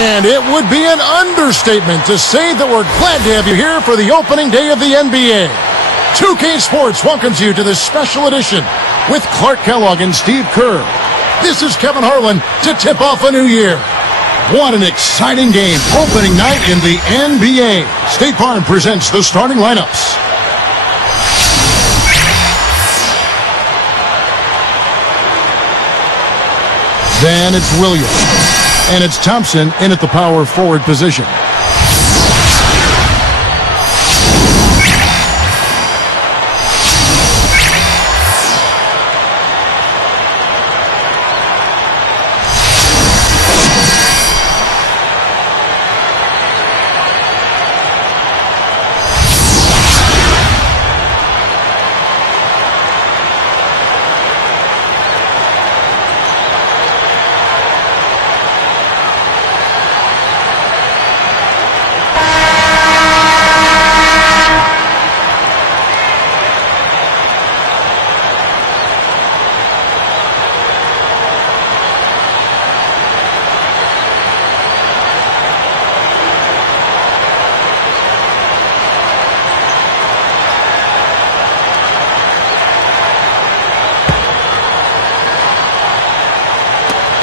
And it would be an understatement to say that we're glad to have you here for the opening day of the NBA. 2K Sports welcomes you to this special edition with Clark Kellogg and Steve Kerr. This is Kevin Harlan to tip off a new year. What an exciting game. Opening night in the NBA. State Farm presents the starting lineups. Then it's Williams. And it's Thompson in at the power forward position.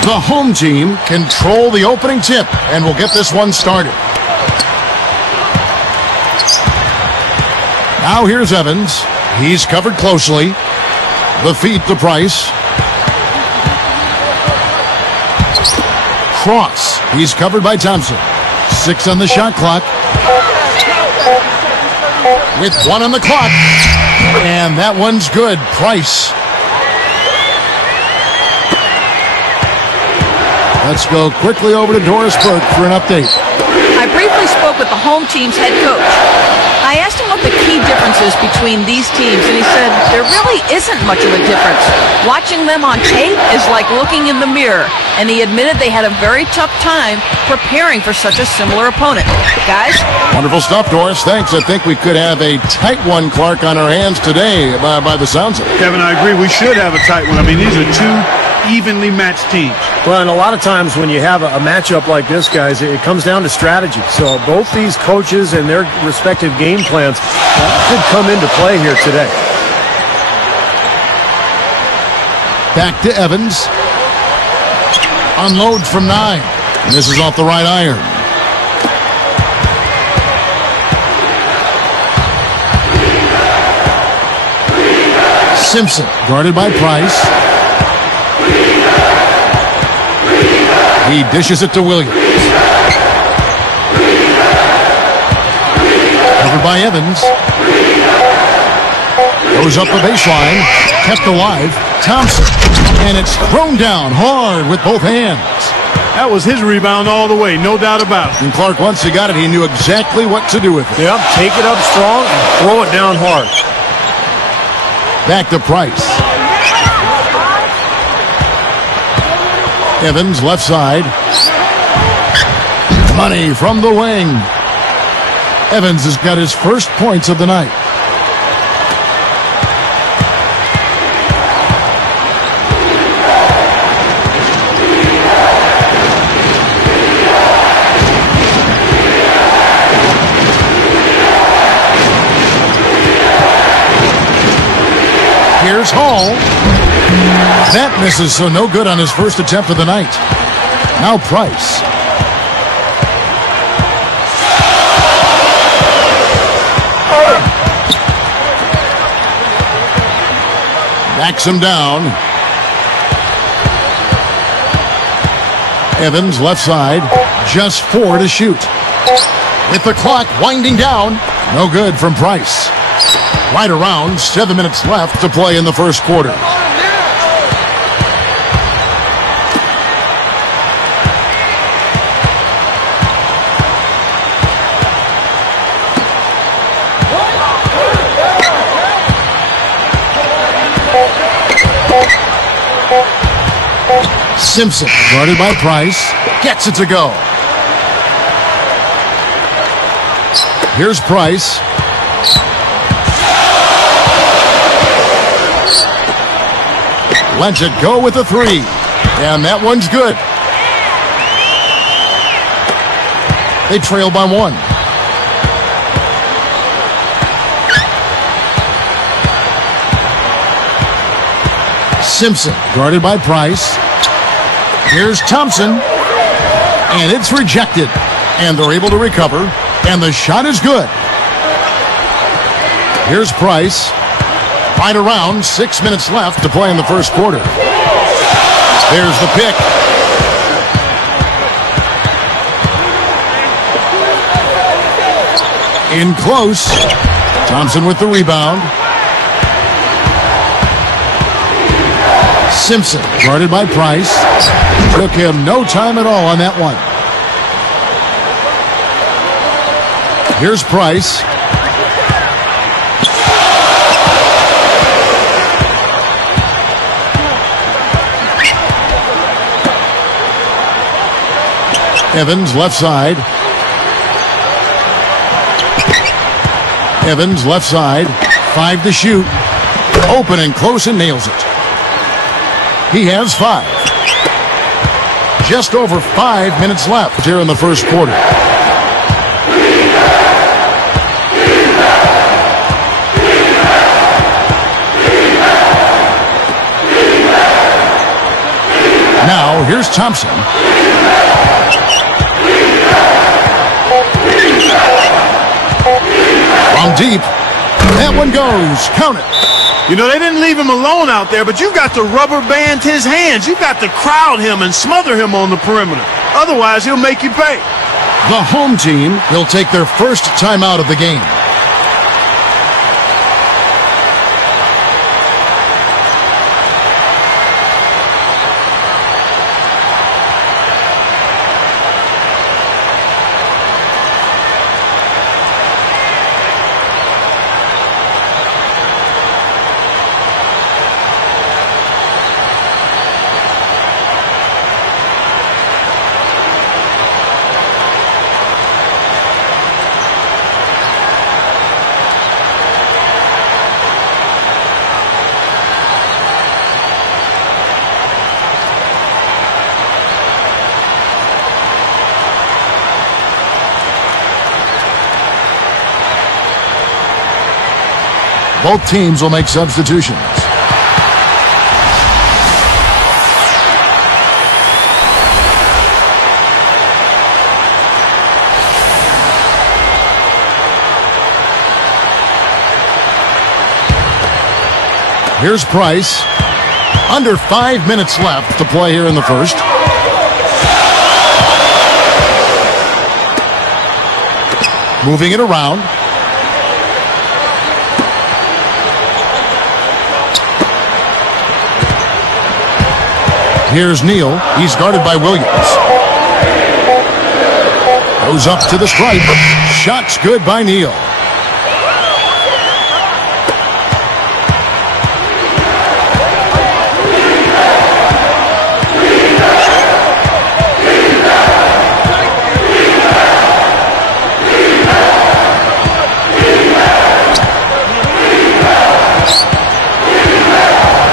The home team control the opening tip, and we'll get this one started. Now here's Evans. He's covered closely. The feet to Price. Cross. He's covered by Thompson. 6 on the shot clock. With 1 on the clock. And that one's good. Price. Let's go quickly over to Doris Burke for an update. I briefly spoke with the home team's head coach. I asked him what the key difference is between these teams, and he said there really isn't much of a difference. Watching them on tape is like looking in the mirror, and he admitted they had a very tough time preparing for such a similar opponent. Guys? Wonderful stuff, Doris. Thanks. I think we could have a tight one, Clark, on our hands today by the sounds of it. Kevin, I agree. We should have a tight one. I mean, these are two evenly matched teams. Well, and a lot of times when you have a matchup like this, guys, it comes down to strategy. So both these coaches and their respective game plans could come into play here today. Back to Evans. Unload from 9. And this is off the right iron. Simpson guarded by Price. He dishes it to Williams. Covered by Evans. Goes up the baseline. Kept alive. Thompson. And it's thrown down hard with both hands. That was his rebound all the way, no doubt about it. And Clark, once he got it, he knew exactly what to do with it. Yep, take it up strong and throw it down hard. Back to Price. Evans, left side. Money from the wing. Evans has got his first points of the night. Here's Hall. That misses, so no good on his first attempt of the night. Now Price. Backs him down. Evans, left side. Just 4 to shoot. With the clock winding down. No good from Price. Right around 7 minutes left to play in the first quarter. Simpson, guarded by Price, gets it to go. Here's Price. Lets it go with the 3. And that one's good. They trail by 1. Simpson, guarded by Price. Here's Thompson, and it's rejected. And they're able to recover, and the shot is good. Here's Price. Right around 6 minutes left to play in the first quarter. There's the pick. In close. Thompson with the rebound. Simpson, guarded by Price. Took him no time at all on that one. Here's Price. Evans, left side. Evans, left side. 5 to shoot. Open and close and nails it. He has 5. Just over 5 minutes left here in the first quarter. Now, here's Thompson. From deep. That one goes. Count it. You know, they didn't leave him alone out there, but you've got to rubber band his hands. You've got to crowd him and smother him on the perimeter. Otherwise, he'll make you pay. The home team will take their first timeout of the game. Both teams will make substitutions. Here's Price. Under 5 minutes left to play here in the first. Moving it around. Here's Neal. He's guarded by Williams. Goes up to the stripe. Shot's good by Neal.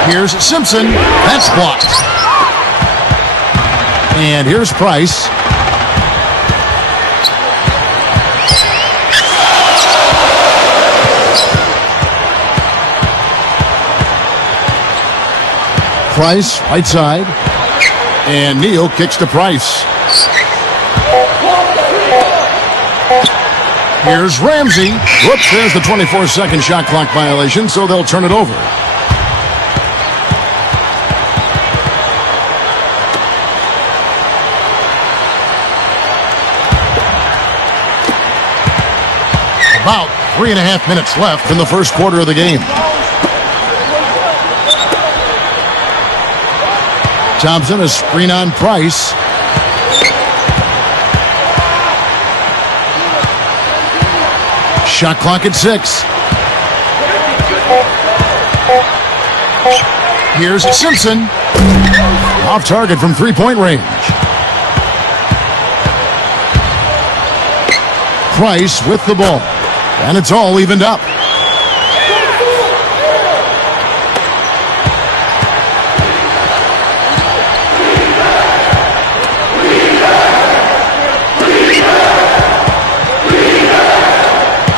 Here's Simpson. That's blocked. And here's Price. Price, right side. And Neal kicks to Price. Here's Ramsey. Whoops, there's the 24-second shot clock violation, so they'll turn it over. About 3.5 minutes left in the first quarter of the game. Thompson, a screen on Price. Shot clock at 6. Here's Simpson. Off target from three-point range. Price with the ball. And it's all evened up.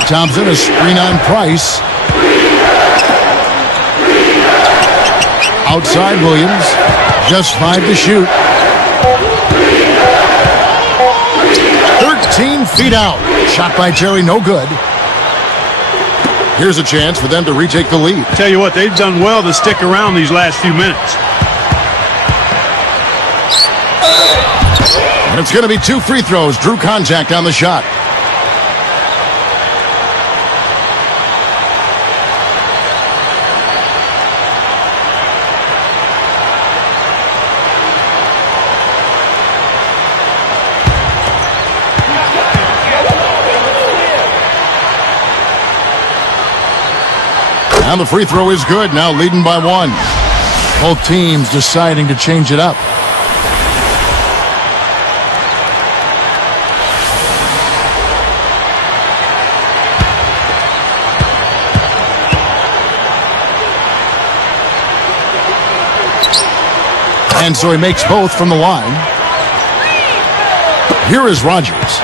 Thompson, a screen on Price. Outside Williams. Just 5 to shoot. 13 feet out. Shot by Terry, no good. Here's a chance for them to retake the lead. Tell you what, they've done well to stick around these last few minutes. And it's going to be 2 free throws. Drew contact on the shot. And the free throw is good, now leading by 1. Both teams deciding to change it up. And so he makes both from the line. Here is Rogers.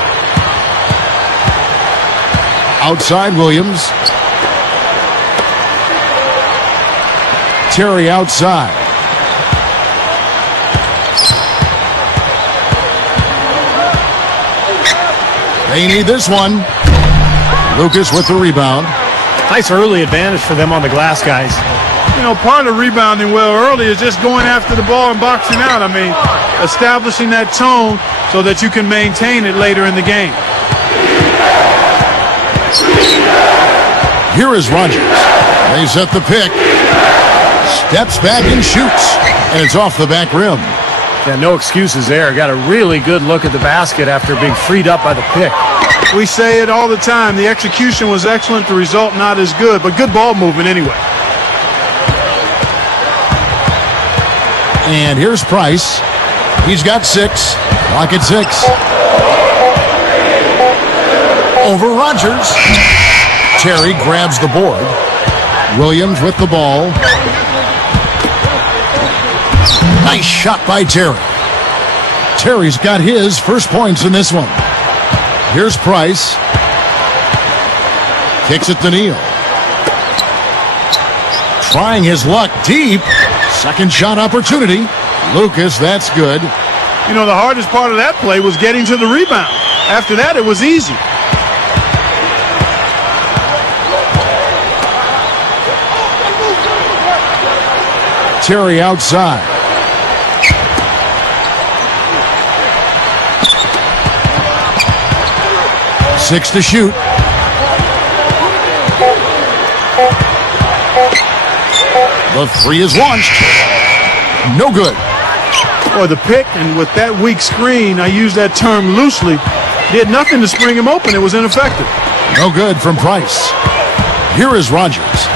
Outside Williams. Terry outside. They need this one. Lucas with the rebound. Nice early advantage for them on the glass, guys. You know, part of rebounding well early is just going after the ball and boxing out. I mean, establishing that tone so that you can maintain it later in the game. Here is Rogers. They set the pick. Steps back and shoots. And it's off the back rim. Yeah, no excuses there. Got a really good look at the basket after being freed up by the pick. We say it all the time. The execution was excellent. The result not as good, but good ball movement anyway. And here's Price. He's got 6. Clock at 6. Over Rogers. Terry grabs the board. Williams with the ball. Nice shot by Terry. Terry's got his first points in this one. Here's Price. Kicks it to Neal. Trying his luck deep. Second shot opportunity. Lucas, that's good. You know, the hardest part of that play was getting to the rebound. After that, it was easy. Terry outside. Six to shoot. The three is launched. No good. Boy, the pick, and with that weak screen, I use that term loosely, did nothing to spring him open. It was ineffective. No good from Price. Here is Rogers.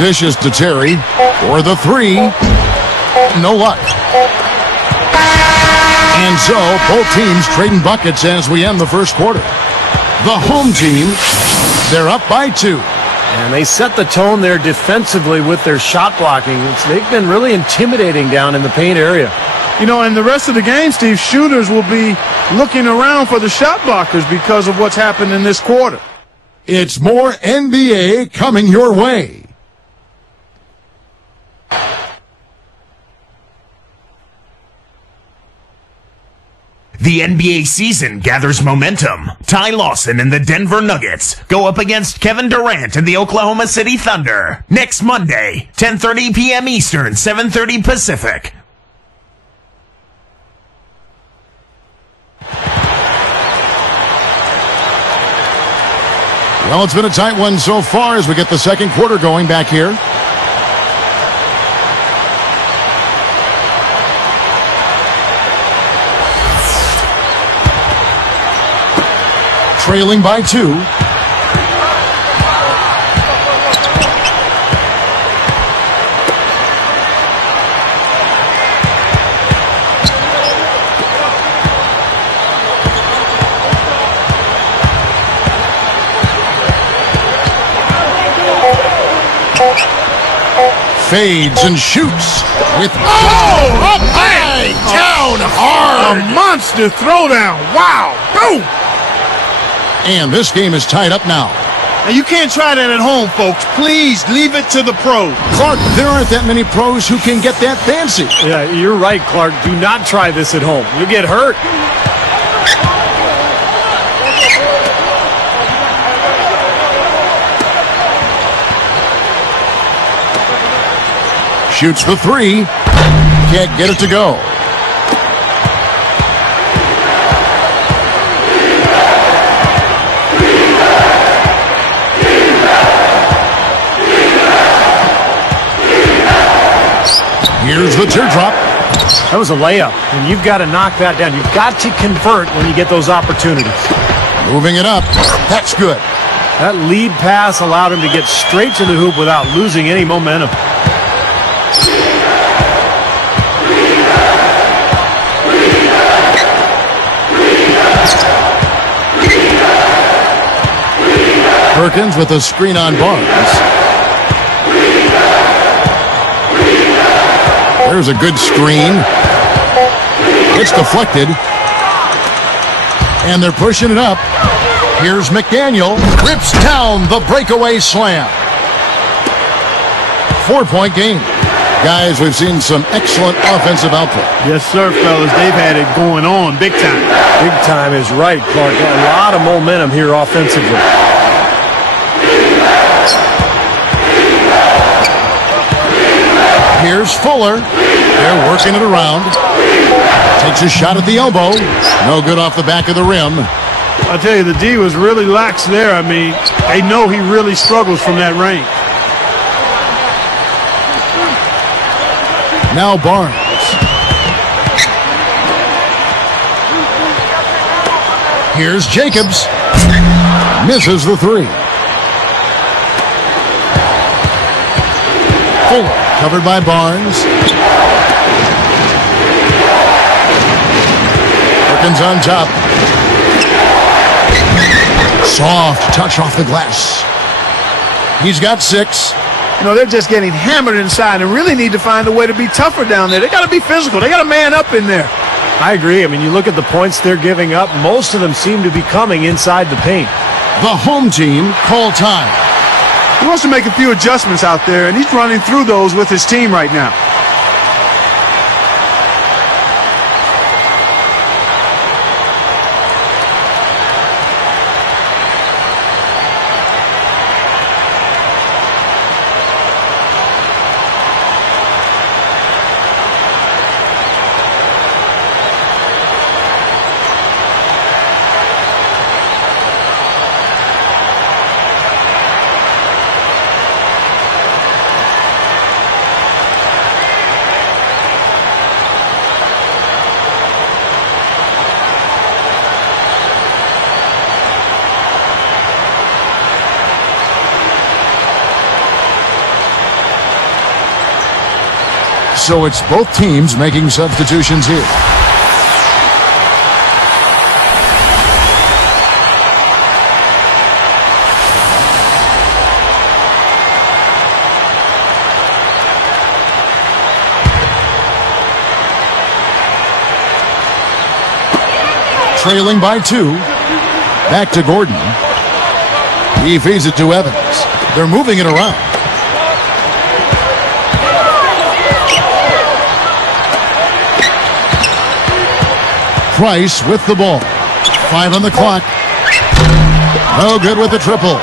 Dishes to Terry for the three. No luck. And so, both teams trading buckets as we end the first quarter. The home team, they're up by 2. And they set the tone there defensively with their shot blocking. They've been really intimidating down in the paint area. You know, and the rest of the game, Steve, shooters will be looking around for the shot blockers because of what's happened in this quarter. It's more NBA coming your way. The NBA season gathers momentum. Ty Lawson and the Denver Nuggets go up against Kevin Durant and the Oklahoma City Thunder next Monday, 10:30 p.m. Eastern, 7:30 Pacific. Well, it's been a tight one so far as we get the second quarter going back here. Trailing by 2. Fades and shoots with up high, down hard. A monster throwdown. Wow. Boom. And this game is tied up now. And you can't try that at home, folks. Please leave it to the pros. Clark, there aren't that many pros who can get that fancy. Yeah, you're right, Clark. Do not try this at home. You'll get hurt. Shoots the three. Can't get it to go. Here's the teardrop. That was a layup, and you've got to knock that down. You've got to convert when you get those opportunities. Moving it up. That's good. That lead pass allowed him to get straight to the hoop without losing any momentum. Perkins with a screen on Barnes. There's a good screen. It's deflected. And they're pushing it up. Here's McDaniel. Rips down the breakaway slam. 4-point game. Guys, we've seen some excellent offensive output. Yes, sir, fellas. They've had it going on big time. Big time is right, Clark. A lot of momentum here offensively. Here's Fuller. They're working it around. Takes a shot at the elbow. No good off the back of the rim. I tell you, the D was really lax there. I mean, they know he really struggles from that range. Now Barnes. Here's Jacobs. Misses the three. Fuller covered by Barnes. Perkins on top. Soft touch off the glass. He's got 6. You know, they're just getting hammered inside and really need to find a way to be tougher down there. They got to be physical. They got to man up in there. I agree. I mean, you look at the points they're giving up. Most of them seem to be coming inside the paint. The home team call time. He wants to make a few adjustments out there, and he's running through those with his team right now. So it's both teams making substitutions here. Trailing by 2. Back to Gordon. He feeds it to Evans. They're moving it around. Price with the ball. 5 on the clock. No good with the triple.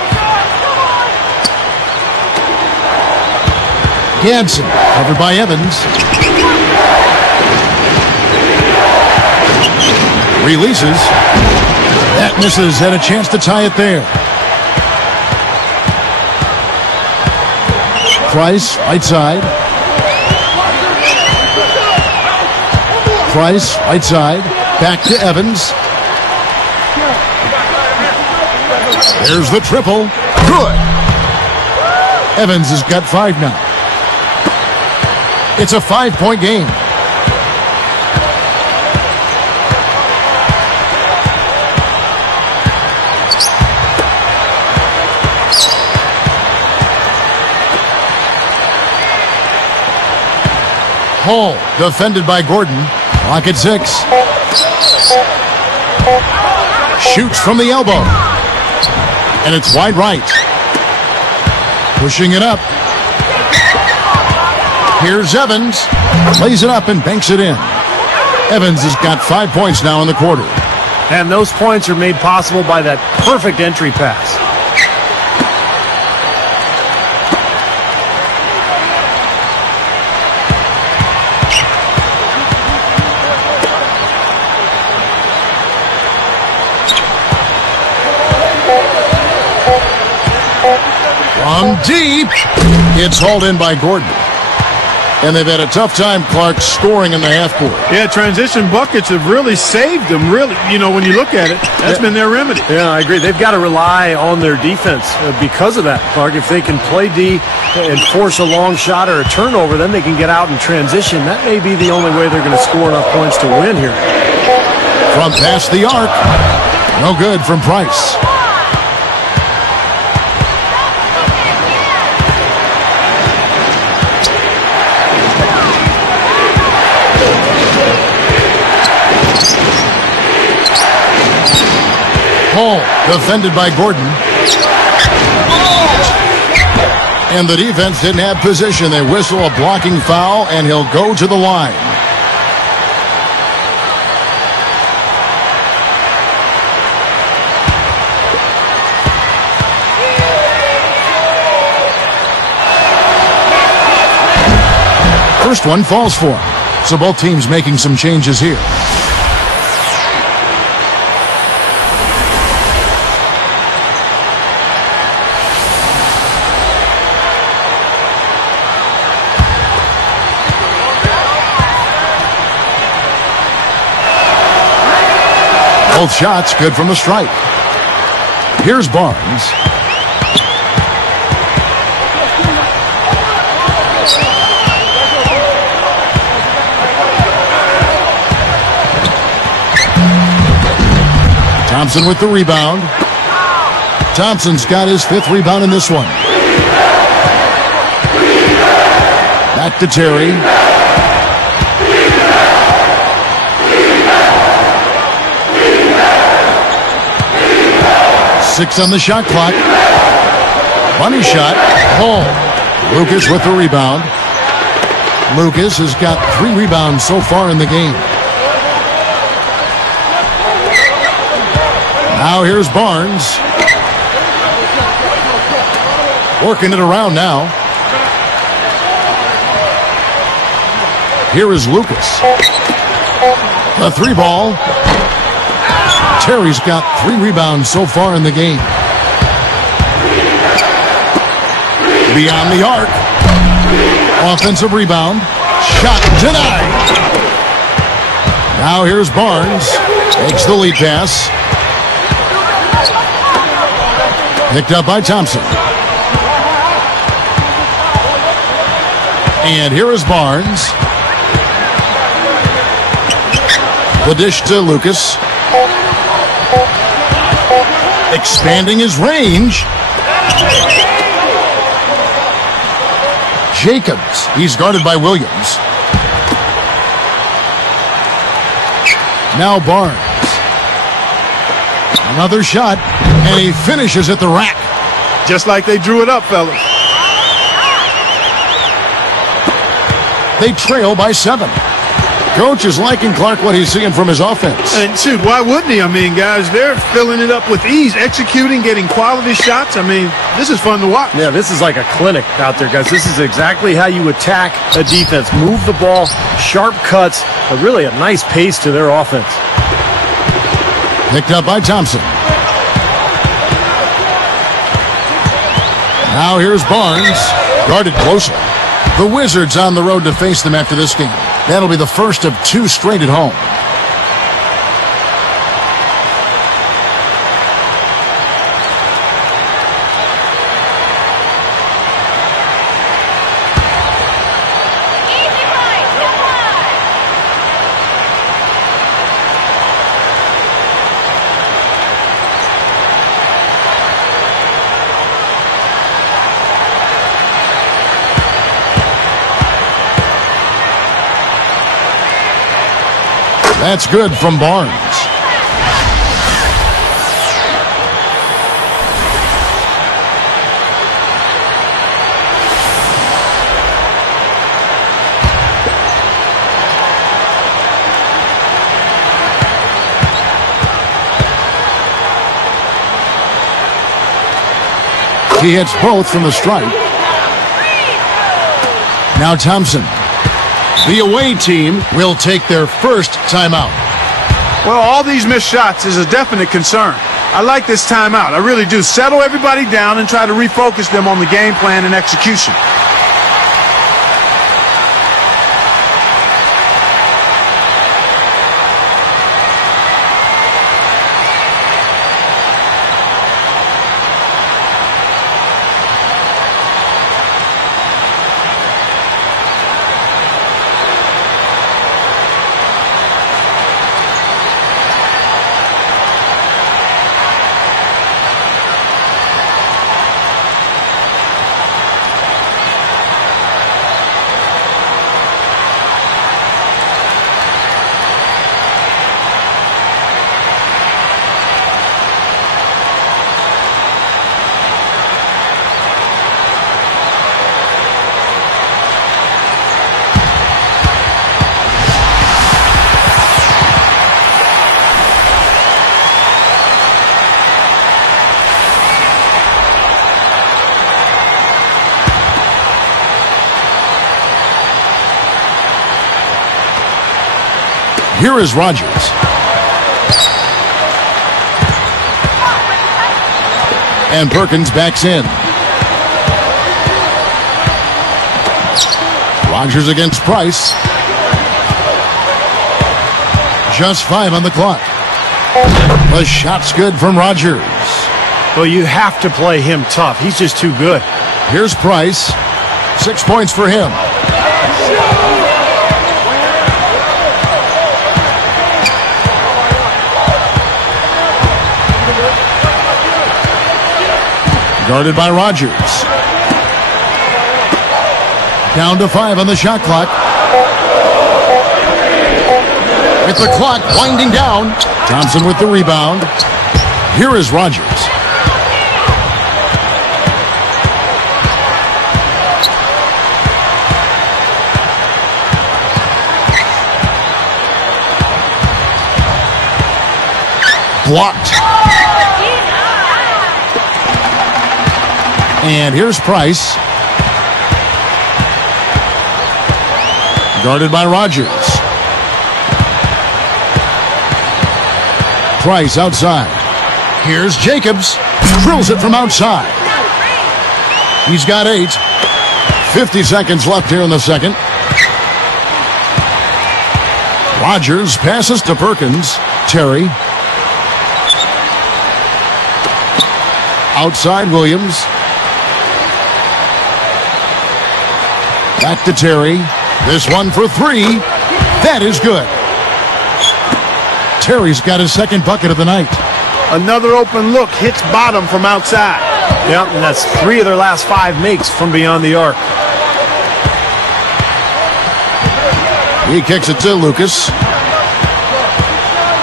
Ganson covered by Evans. Releases. That misses. Had a chance to tie it there. Price, right side. Price, right side. Back to Evans. There's the triple. Good. Evans has got 5 now. It's a 5-point game. Hull, defended by Gordon. Clock at 6. Shoots from the elbow. And it's wide right. Pushing it up. Here's Evans. Lays it up and banks it in. Evans has got 5 points now in the quarter. And those points are made possible by that perfect entry pass. From deep, it's hauled in by Gordon. And they've had a tough time, Clark, scoring in the half court. Yeah, transition buckets have really saved them, really. You know, when you look at it, that's been their remedy. Yeah, I agree. They've got to rely on their defense because of that, Clark. If they can play D and force a long shot or a turnover, then they can get out and transition. That may be the only way they're going to score enough points to win here. From past the arc. No good from Price. Hull, defended by Gordon. And the defense didn't have position. They whistle a blocking foul, and he'll go to the line. First one falls for him. So both teams making some changes here. Both shots good from the stripe. Here's Barnes. Thompson with the rebound. Thompson's got his 5th rebound in this one. Back to Terry. Six on the shot clock. Money shot. Hull. Lucas with the rebound. Lucas has got 3 rebounds so far in the game. Now here's Barnes. Working it around now. Here is Lucas. The 3 ball. Terry's got 3 rebounds so far in the game. Beyond the arc. Offensive rebound. Shot denied. Now here's Barnes. Takes the lead pass. Picked up by Thompson. And here is Barnes. The dish to Lucas. Expanding his range. Jacobs. He's guarded by Williams. Now Barnes. Another shot, and he finishes at the rack. Just like they drew it up, fellas. They trail by 7. Coach is liking Clark what he's seeing from his offense. And shoot, why wouldn't he? I mean, guys, they're filling it up with ease, executing, getting quality shots. I mean, this is fun to watch. Yeah, this is like a clinic out there, guys. This is exactly how you attack a defense. Move the ball, sharp cuts, but really a nice pace to their offense. Picked up by Thompson. Now here's Barnes, guarded closely. The Wizards on the road to face them after this game. That'll be the first of 2 straight at home. That's good from Barnes. He hits both from the strike. Now Thompson. The away team will take their first timeout. Well, all these missed shots is a definite concern. I like this timeout. I really do. Settle everybody down and try to refocus them on the game plan and execution. Here is Rodgers. And Perkins backs in. Rodgers against Price. Just 5 on the clock. The shot's good from Rodgers. Well, you have to play him tough. He's just too good. Here's Price. 6 points for him. Guarded by Rodgers. Down to 5 on the shot clock. With the clock winding down. Thompson with the rebound. Here is Rodgers. Blocked. And here's Price. Guarded by Rodgers. Price outside. Here's Jacobs. Drills it from outside. He's got 8. 50 seconds left here in the second. Rodgers passes to Perkins. Terry. Outside Williams. Back to Terry. This one for 3. That is good. Terry's got his second bucket of the night. Another open look. Hits bottom from outside. Yep, and that's 3 of their last 5 makes from beyond the arc. He kicks it to Lucas.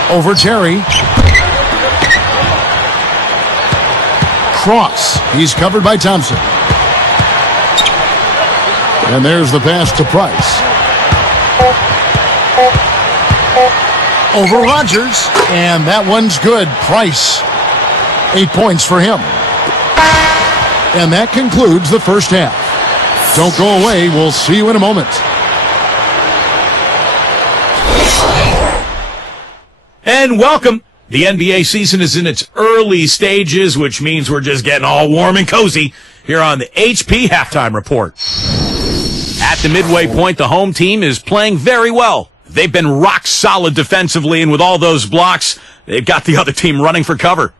Over Terry. Cross. He's covered by Thompson. And there's the pass to Price. Over Rodgers. And that one's good. Price. 8 points for him. And that concludes the first half. Don't go away. We'll see you in a moment. And welcome. The NBA season is in its early stages, which means we're just getting all warm and cozy here on the HP Halftime Report. At the midway point, the home team is playing very well. They've been rock solid defensively, and with all those blocks, they've got the other team running for cover.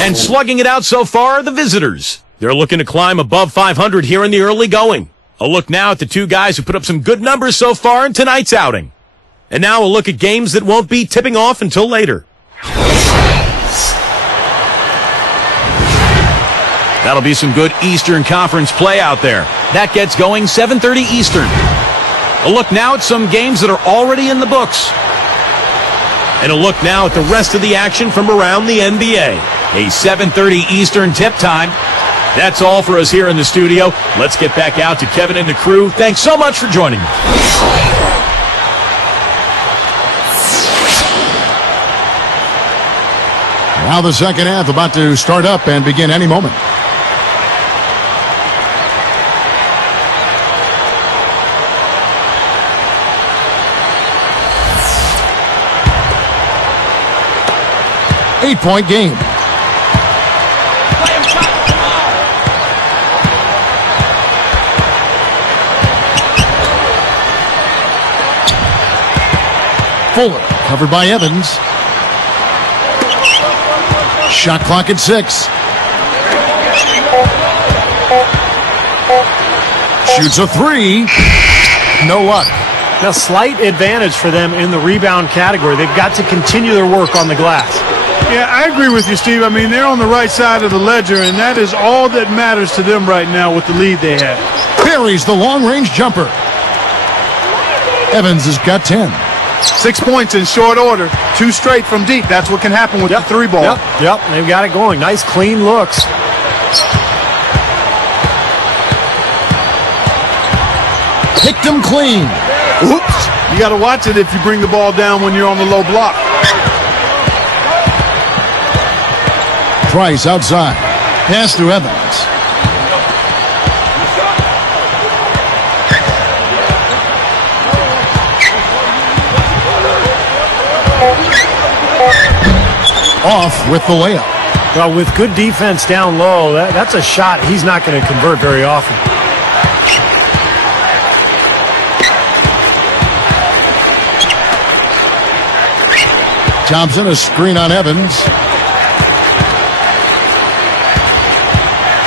And slugging it out so far are the visitors. They're looking to climb above 500 here in the early going. A look now at the 2 guys who put up some good numbers so far in tonight's outing. And now a look at games that won't be tipping off until later. That'll be some good Eastern Conference play out there. That gets going 7:30 Eastern. A look now at some games that are already in the books. And a look now at the rest of the action from around the NBA. A 7:30 Eastern tip time. That's all for us here in the studio. Let's get back out to Kevin and the crew. Thanks so much for joining me. Now the second half about to start up and begin any moment. Eight-point game. Fuller, covered by Evans. Shot clock at 6. Shoots a 3. No luck. Now, slight advantage for them in the rebound category. They've got to continue their work on the glass. Yeah, I agree with you, Steve. I mean, they're on the right side of the ledger, and that is all that matters to them right now with the lead they have. Parries the long-range jumper. Evans has got 10. 6 points in short order. 2 straight from deep. That's what can happen with the 3 ball. Yep, they've got it going. Nice, clean looks. Picked him clean. Oops. You got to watch it if you bring the ball down when you're on the low block. Price outside. Pass to Evans. Off with the layup. Well, with good defense down low, that's a shot he's not going to convert very often. Thompson, a screen on Evans.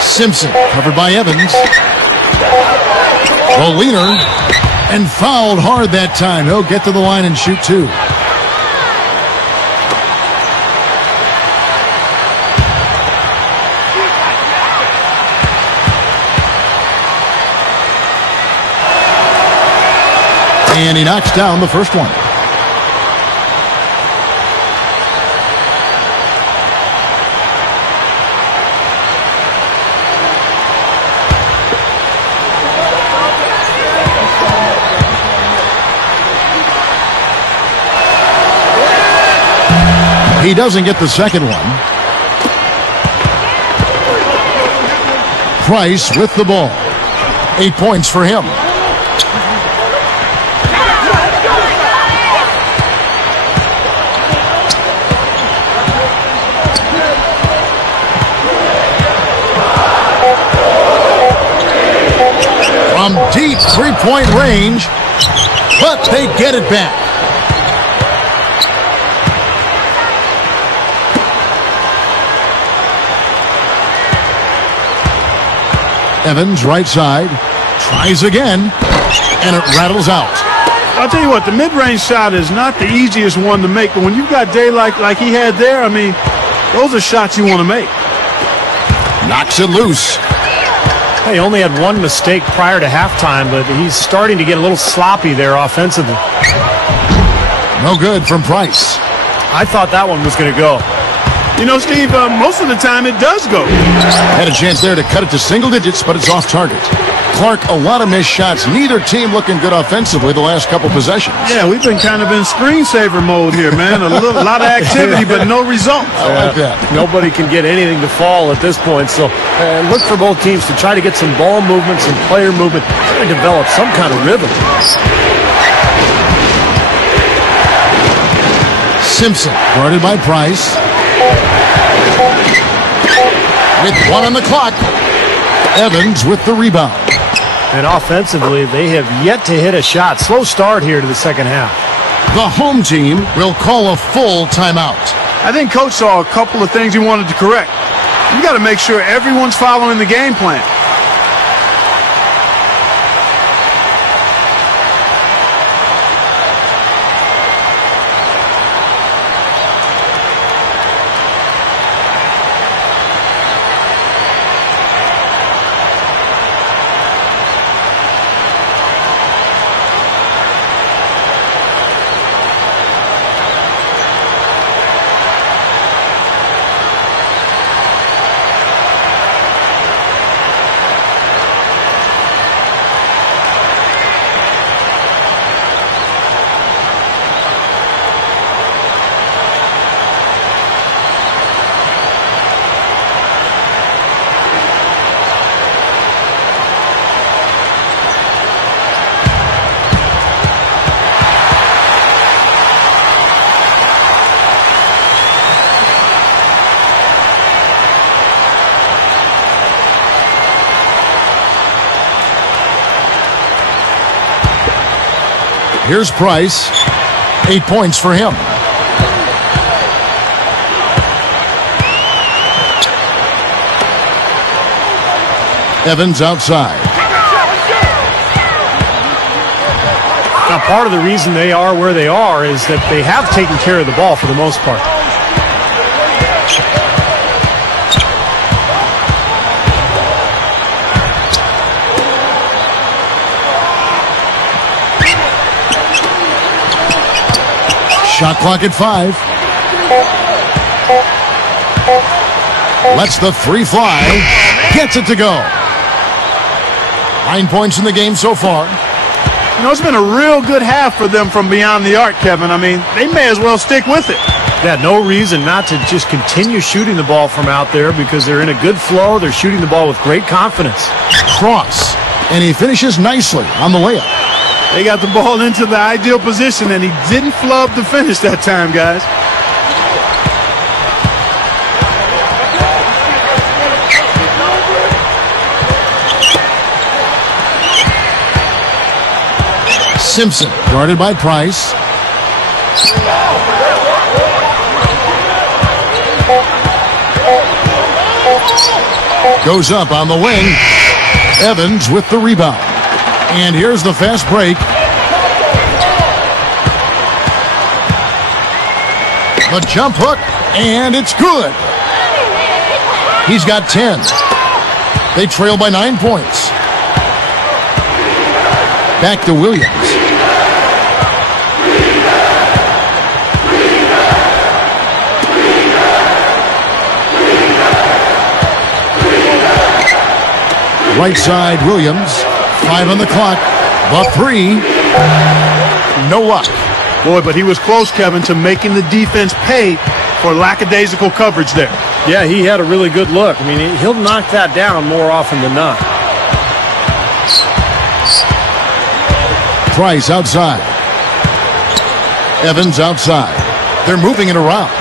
Simpson, covered by Evans. The leaner, and fouled hard that time. He'll get to the line and shoot 2. And he knocks down the first one. He doesn't get the second one. Price with the ball. 8 points for him. From deep three-point range, but they get it back. Evans, right side, tries again, and it rattles out. I'll tell you what, the mid-range shot is not the easiest one to make, but when you've got daylight like he had there, I mean, those are shots you want to make. Knocks it loose. He only had one mistake prior to halftime, but he's starting to get a little sloppy there offensively. No good from Price. I thought that one was going to go. You know, Steve, most of the time it does go. Had a chance there to cut it to single digits, but it's off target. Clark, a lot of missed shots. Neither team looking good offensively the last couple possessions. Yeah, we've been kind of in screensaver mode here, man. A lot of activity, but no results. I like that. Nobody can get anything to fall at this point, so look for both teams to try to get some ball movement, some player movement, try to develop some kind of rhythm. Simpson, guarded by Price. With 1 on the clock, Evans with the rebound. And offensively, they have yet to hit a shot. Slow start here to the second half. The home team will call a full timeout. I think Coach saw a couple of things he wanted to correct. You got to make sure everyone's following the game plan. Here's Price. 8 points for him. Evans outside. Now, part of the reason they are where they are is that they have taken care of the ball for the most part. Shot clock at 5. Lets the 3 fly. Gets it to go. 9 points in the game so far. You know, it's been a real good half for them from beyond the arc, Kevin. I mean, they may as well stick with it. Yeah, no reason not to just continue shooting the ball from out there because they're in a good flow. They're shooting the ball with great confidence. Cross. And he finishes nicely on the layup. They got the ball into the ideal position, and he didn't flub the finish that time, guys. Simpson, guarded by Price. Goes up on the wing. Evans with the rebound. And here's the fast break. The jump hook, and it's good. He's got 10. They trail by 9 points. Back to Williams. Right side, Williams. 5 on the clock. The 3. No luck. Boy, but he was close, Kevin, to making the defense pay for lackadaisical coverage there. Yeah, he had a really good look. I mean, he'll knock that down more often than not. Price outside. Evans outside. They're moving it around.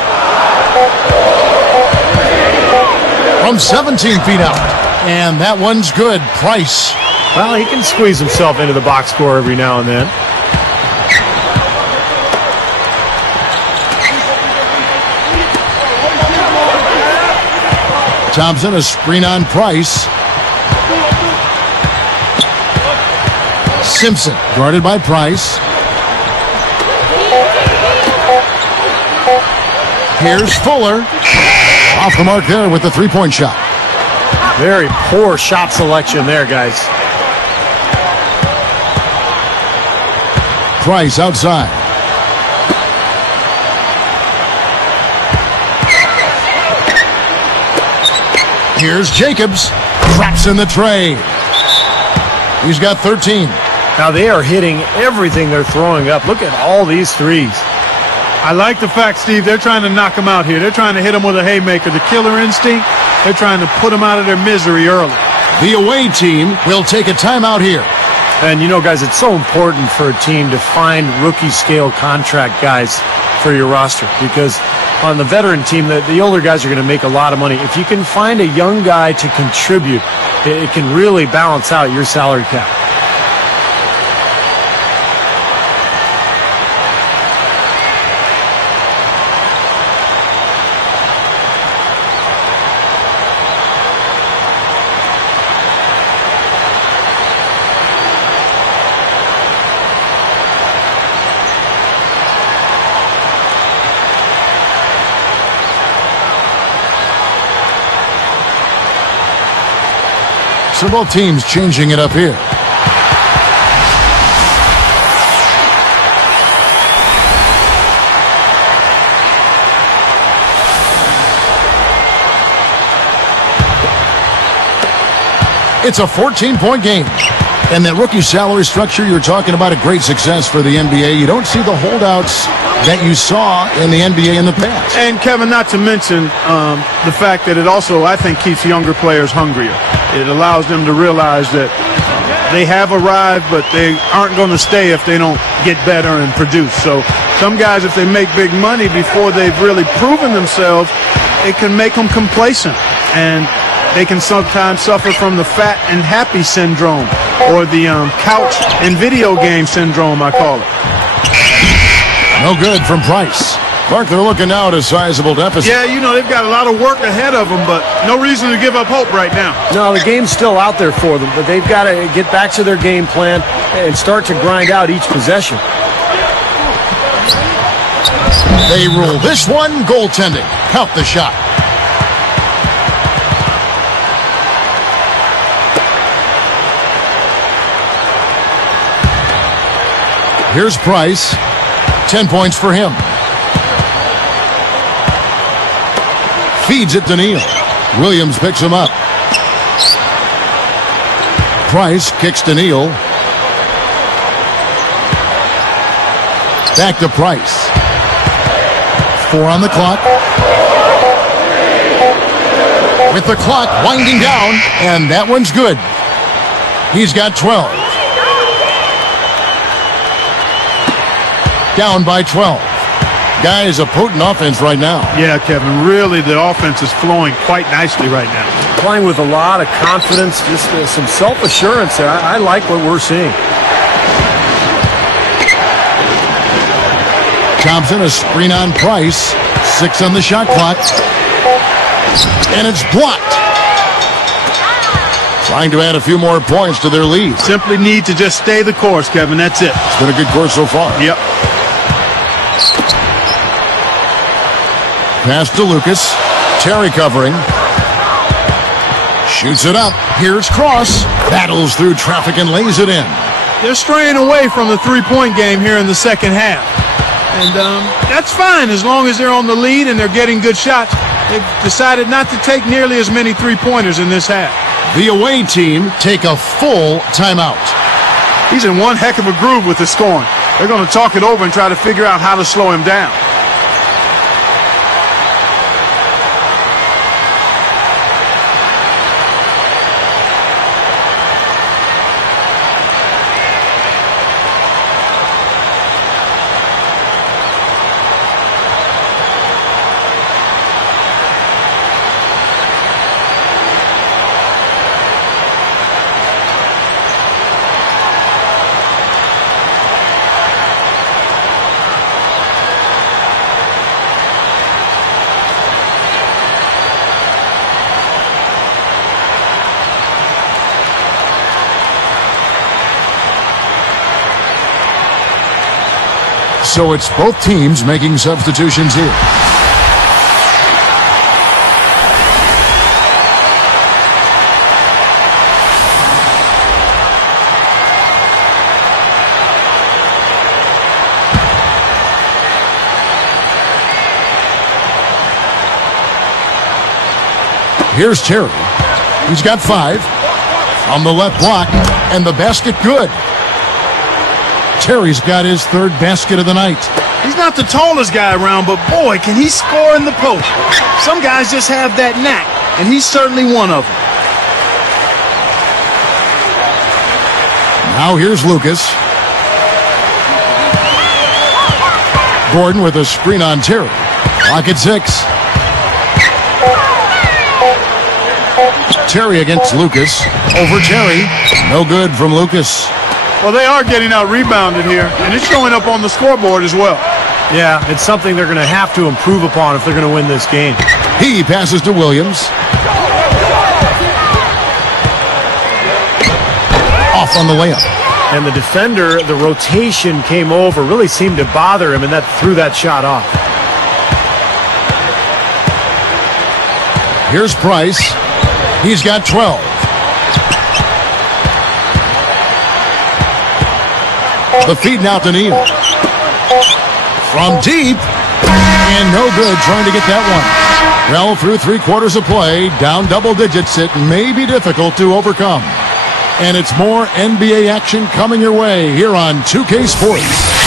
From 17 feet out. And that one's good. Price. Well, he can squeeze himself into the box score every now and then. Thompson, a screen on Price. Simpson, guarded by Price. Here's Fuller. Off the mark there with the three-point shot. Very poor shot selection there, guys. Price outside. Here's Jacobs. Drops in the tray. He's got 13. Now they are hitting everything they're throwing up. Look at all these threes. I like the fact, Steve, they're trying to knock him out here. They're trying to hit him with a haymaker. The killer instinct, they're trying to put him out of their misery early. The away team will take a timeout here. And, you know, guys, it's so important for a team to find rookie-scale contract guys for your roster because on the veteran team, the older guys are going to make a lot of money. If you can find a young guy to contribute, it can really balance out your salary cap. So both teams changing it up here. It's a 14-point game. And that rookie salary structure, you're talking about a great success for the NBA. You don't see the holdouts that you saw in the NBA in the past. And, Kevin, not to mention the fact that it also, I think, keeps younger players hungrier. It allows them to realize that they have arrived, but they aren't going to stay if they don't get better and produce. So some guys, if they make big money before they've really proven themselves, it can make them complacent. And they can sometimes suffer from the fat and happy syndrome. or the couch and video game syndrome, I call it. No good from Price. Clark, they're looking now at a sizable deficit. Yeah, you know, they've got a lot of work ahead of them, but no reason to give up hope right now. No, the game's still out there for them, but they've got to get back to their game plan and start to grind out each possession. They rule this one goaltending. Count the shot. Here's Price. 10 points for him. Feeds it to Neal. Williams picks him up. Price kicks to Neal. Back to Price. 4 on the clock. With the clock winding down, and that one's good. He's got 12. Down by 12. Guys, a potent offense right now. Yeah, Kevin, really the offense is flowing quite nicely right now. Playing with a lot of confidence, just some self-assurance there. I like what we're seeing. Thompson, a screen on Price. 6 on the shot clock. And it's blocked. Trying to add a few more points to their lead. Simply need to just stay the course, Kevin. That's it. It's been a good course so far. Yep. Pass to Lucas. Terry covering. Shoots it up. Here's Cross. Battles through traffic and lays it in. They're straying away from the three-point game here in the second half. And that's fine as long as they're on the lead and they're getting good shots. They've decided not to take nearly as many three-pointers in this half. The away team take a full timeout. He's in one heck of a groove with the scoring. They're going to talk it over and try to figure out how to slow him down. So it's both teams making substitutions here. Here's Terry. He's got 5. On the left block, and the basket good. Terry's got his 3rd basket of the night. He's not the tallest guy around, but boy, can he score in the post. Some guys just have that knack, and he's certainly one of them. Now here's Lucas. Gordon with a screen on Terry. Clock at 6. Terry against Lucas. Over Terry. No good from Lucas. Well, they are getting out rebounded here, and it's showing up on the scoreboard as well. Yeah, it's something they're going to have to improve upon if they're going to win this game. He passes to Williams. Off on the layup. And the defender, the rotation came over, really seemed to bother him, and that threw that shot off. Here's Price. He's got 12. The feed now to Neal. From deep. And no good trying to get that one. Well, through 3/4 of play, down double digits, it may be difficult to overcome. And it's more NBA action coming your way here on 2K Sports.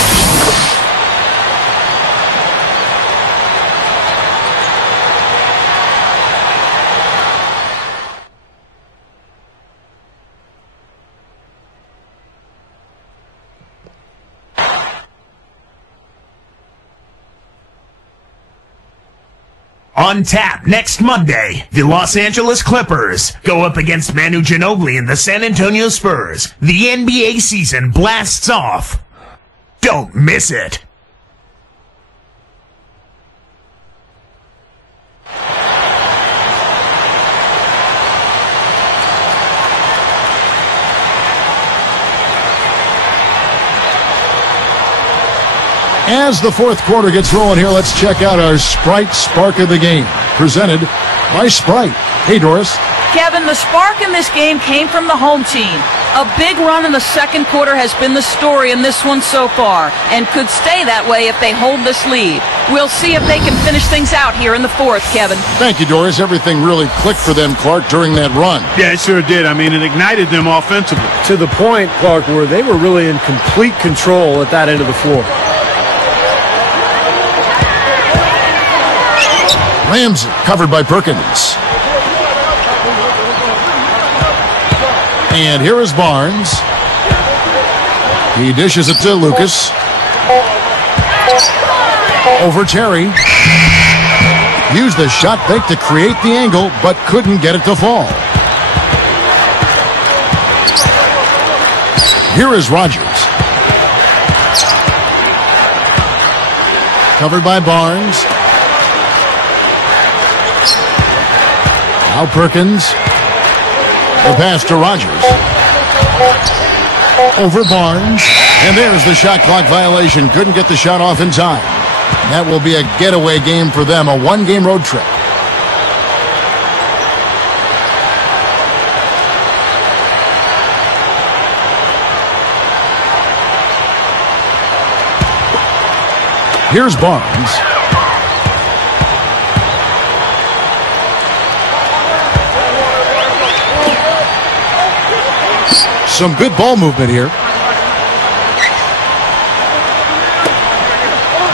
On tap next Monday, the Los Angeles Clippers go up against Manu Ginobili and the San Antonio Spurs. The NBA season blasts off. Don't miss it. As the fourth quarter gets rolling here, let's check out our Sprite Spark of the Game, presented by Sprite. Hey, Doris. Kevin, the spark in this game came from the home team. A big run in the second quarter has been the story in this one so far, and could stay that way if they hold this lead. We'll see if they can finish things out here in the fourth, Kevin. Thank you, Doris. Everything really clicked for them, Clark, during that run. Yeah, it sure did. I mean, it ignited them offensively. To the point, Clark, where they were really in complete control at that end of the floor. Ramsey covered by Perkins. And here is Barnes. He dishes it to Lucas. Over Terry. Used the shot fake to create the angle, but couldn't get it to fall. Here is Rogers. Covered by Barnes. Now Perkins. The pass to Rogers. Over Barnes. And there's the shot clock violation. Couldn't get the shot off in time. That will be a getaway game for them, a one-game road trip. Here's Barnes. Some good ball movement here.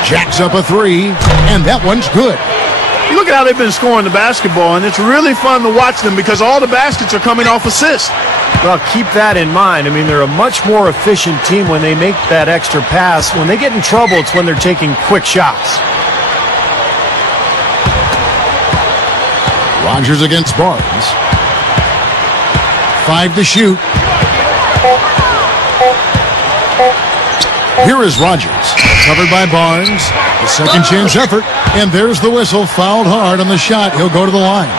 Jacks up a three, and that one's good. You look at how they've been scoring the basketball, and it's really fun to watch them because all the baskets are coming off assists. Well, keep that in mind. I mean, they're a much more efficient team when they make that extra pass. When they get in trouble, it's when they're taking quick shots. Rogers against Barnes. 5 to shoot. Here is Rogers, covered by Barnes. The second chance effort, and there's the whistle. Fouled hard on the shot. He'll go to the line.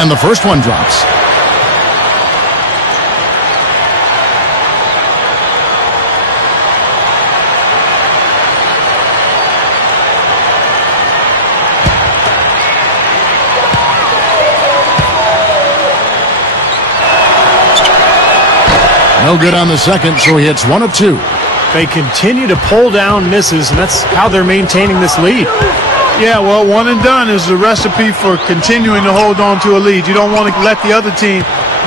And the first one drops. No good on the second, so he hits 1 of 2. They continue to pull down misses, and that's how they're maintaining this lead. Yeah, well, one and done is the recipe for continuing to hold on to a lead. You don't want to let the other team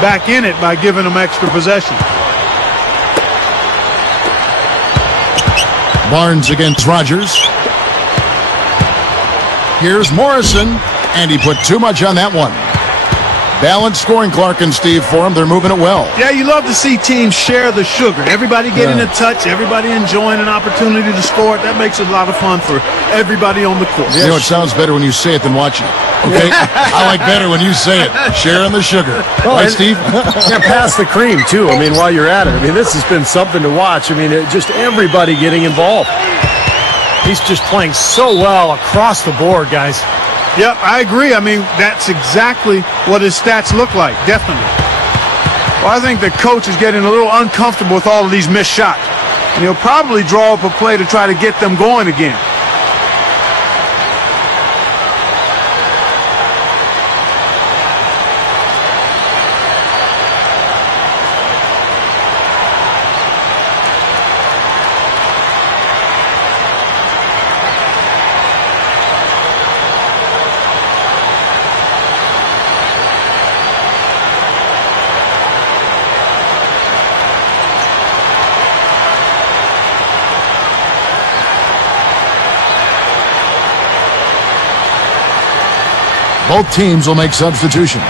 back in it by giving them extra possession. Barnes against Rogers. Here's Morrison, and he put too much on that one. Balanced scoring, Clark and Steve, for them. They're moving it well. Yeah, you love to see teams share the sugar. Everybody getting a touch, everybody enjoying an opportunity to score. That makes it a lot of fun for everybody on the court. You know, it sounds better when you say it than watching it. Okay? I like better when you say it. Sharing the sugar. Well, right, Steve? Yeah, pass the cream, too. I mean, while you're at it. I mean, this has been something to watch. I mean, just everybody getting involved. He's just playing so well across the board, guys. Yep, I agree. I mean, that's exactly what his stats look like, definitely. Well, I think the coach is getting a little uncomfortable with all of these missed shots. And he'll probably draw up a play to try to get them going again. Both teams will make substitutions.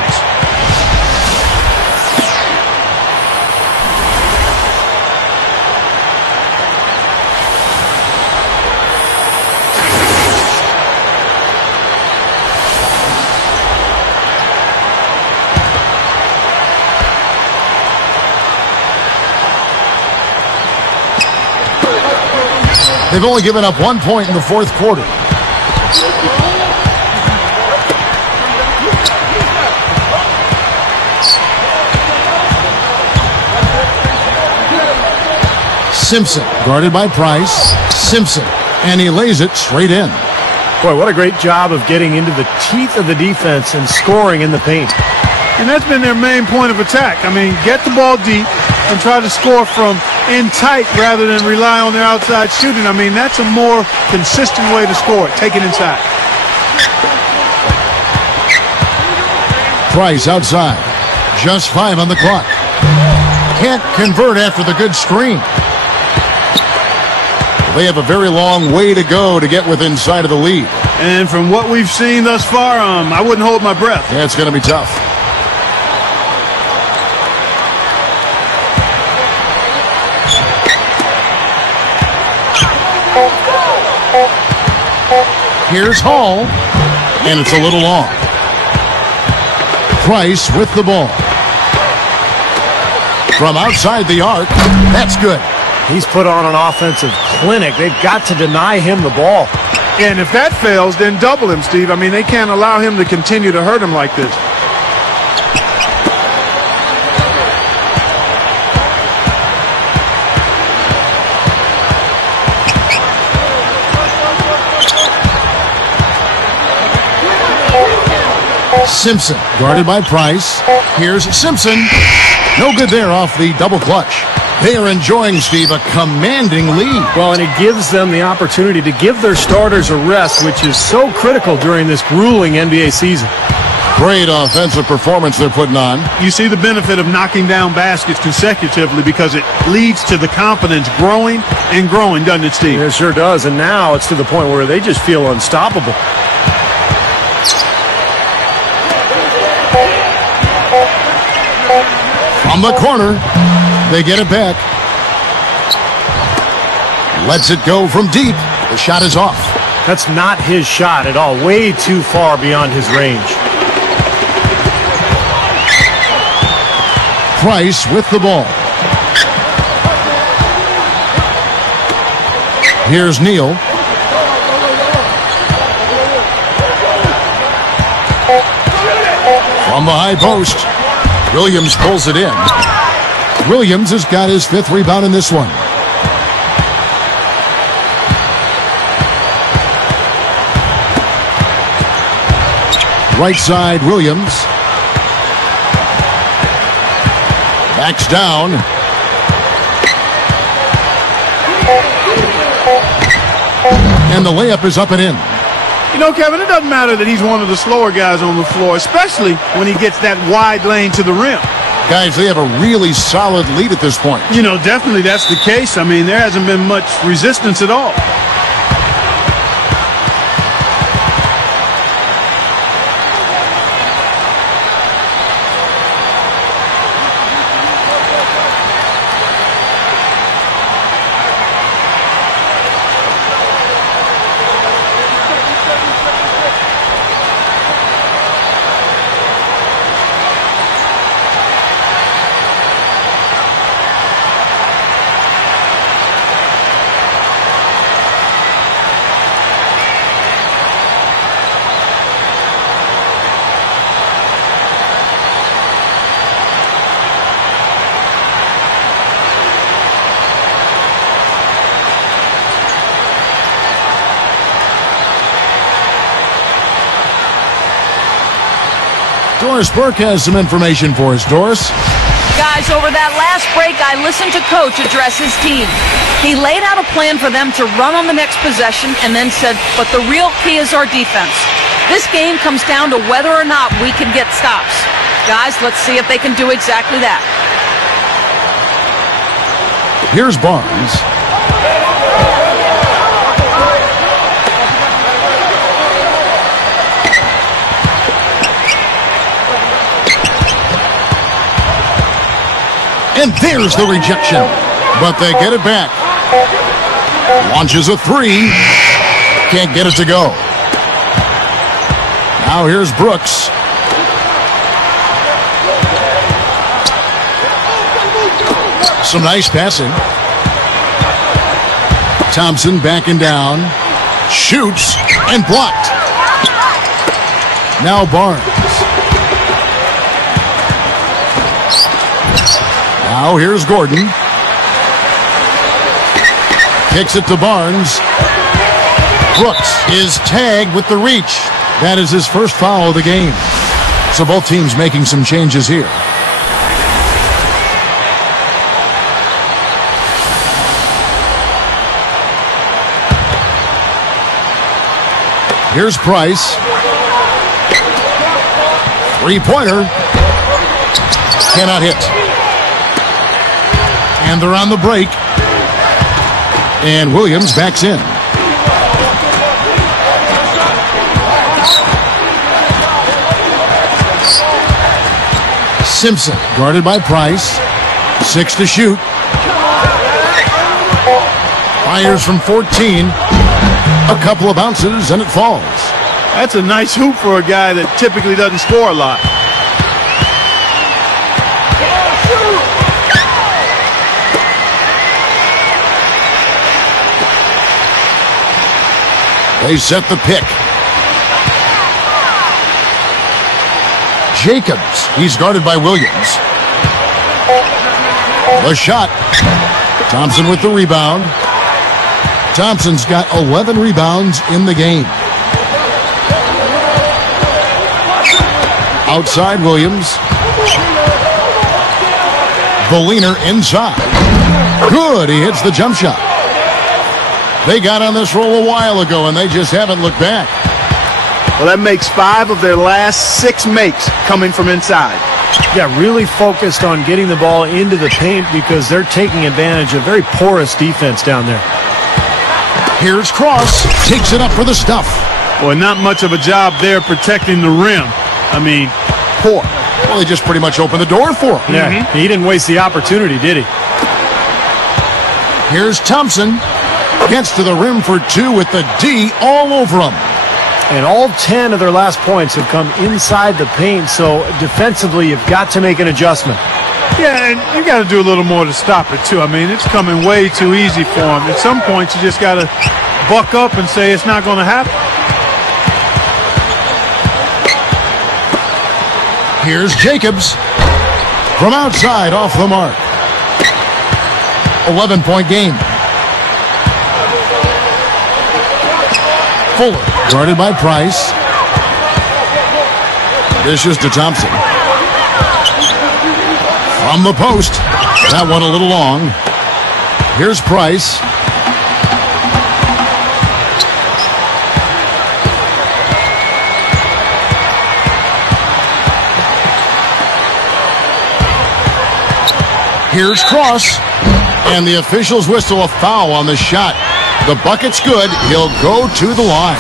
They've only given up 1 point in the fourth quarter. Simpson, guarded by Price. Simpson, and he lays it straight in. Boy, what a great job of getting into the teeth of the defense and scoring in the paint. And that's been their main point of attack. I mean, get the ball deep and try to score from in tight rather than rely on their outside shooting. I mean, that's a more consistent way to score it. Take it inside. Price outside. Just 5 on the clock. Can't convert after the good screen. They have a very long way to go to get within sight of the lead. And from what we've seen thus far, I wouldn't hold my breath. Yeah, it's going to be tough. Here's Hall, and it's a little long. Price with the ball. From outside the arc, that's good. He's put on an offensive clinic. They've got to deny him the ball. And if that fails, then double him, Steve. I mean, they can't allow him to continue to hurt him like this. Simpson, guarded by Price. Here's Simpson. No good there off the double clutch. They are enjoying, Steve, a commanding lead. Well, and it gives them the opportunity to give their starters a rest, which is so critical during this grueling NBA season. Great offensive performance they're putting on. You see the benefit of knocking down baskets consecutively because it leads to the confidence growing and growing, doesn't it, Steve? It sure does, and now it's to the point where they just feel unstoppable. From the corner, they get it back. Lets it go from deep. The shot is off. That's not his shot at all. Way too far beyond his range. Price with the ball. Here's Neal. From the high post. Williams pulls it in. Williams has got his 5th rebound in this one. Right side, Williams. Backs down. And the layup is up and in. You know, Kevin, it doesn't matter that he's one of the slower guys on the floor, especially when he gets that wide lane to the rim. Guys, they have a really solid lead at this point. You know, definitely that's the case. I mean, there hasn't been much resistance at all. Doris Burke has some information for us. Doris? Guys, over that last break, I listened to Coach address his team. He laid out a plan for them to run on the next possession and then said, but the real key is our defense. This game comes down to whether or not we can get stops. Guys, let's see if they can do exactly that. Here's Barnes. And there's the rejection. But they get it back. Launches a three. Can't get it to go. Now here's Brooks. Some nice passing. Thompson backing down. Shoots and blocked. Now Barnes. Now here's Gordon. Kicks it to Barnes. Brooks is tagged with the reach. That is his first foul of the game. So both teams making some changes here. Here's Price. Three-pointer. Cannot hit. And they're on the break. And Williams backs in. Simpson guarded by Price. 6 to shoot. Fires from 14. A couple of bounces and it falls. That's a nice hoop for a guy that typically doesn't score a lot. They set the pick. Jacobs. He's guarded by Williams. The shot. Thompson with the rebound. Thompson's got 11 rebounds in the game. Outside Williams. Berliner inside. Good. He hits the jump shot. They got on this roll a while ago, and they just haven't looked back. Well, that makes 5 of their last 6 makes coming from inside. Yeah, really focused on getting the ball into the paint because they're taking advantage of very porous defense down there. Here's Cross. Takes it up for the stuff. Well, not much of a job there protecting the rim. I mean, poor. Well, they just pretty much opened the door for him. Yeah, he didn't waste the opportunity, did he? Here's Thompson. Gets to the rim for 2 with the D all over him. And all 10 of their last points have come inside the paint, so defensively you've got to make an adjustment. Yeah, and you got to do a little more to stop it, too. I mean, it's coming way too easy for him. At some point, you just got to buck up and say it's not going to happen. Here's Jacobs. From outside, off the mark. 11-point game. Fuller, guarded by Price. Dishes to Thompson. From the post. That one a little long. Here's Price. Here's Cross. And the officials whistle a foul on the shot. The bucket's good. He'll go to the line.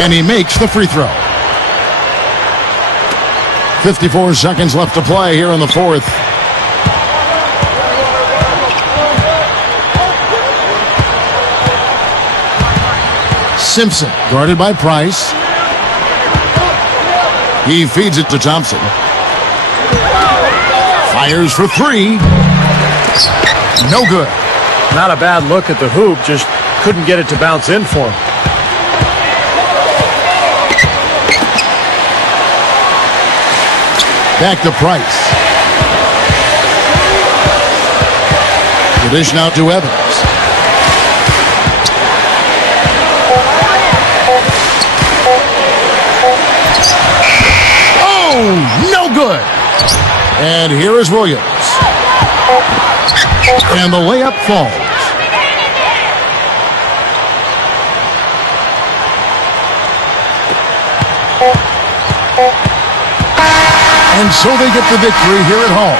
And he makes the free throw. 54 seconds left to play here in the fourth. Simpson, guarded by Price. He feeds it to Thompson. Fires for 3. No good. Not a bad look at the hoop, just couldn't get it to bounce in for him. Back to Price. The dish now to Evans. No good. And here is Williams. And the layup falls. And so they get the victory here at home.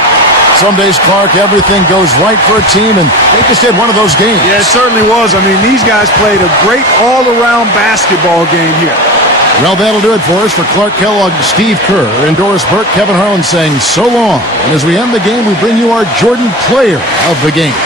Some days, Clark, everything goes right for a team, and they just had one of those games. Yeah, it certainly was. I mean, these guys played a great all-around basketball game here. Well, that'll do it for us. For Clark Kellogg, Steve Kerr, and Doris Burke, Kevin Harlan saying so long. And as we end the game, we bring you our Jordan Player of the Game.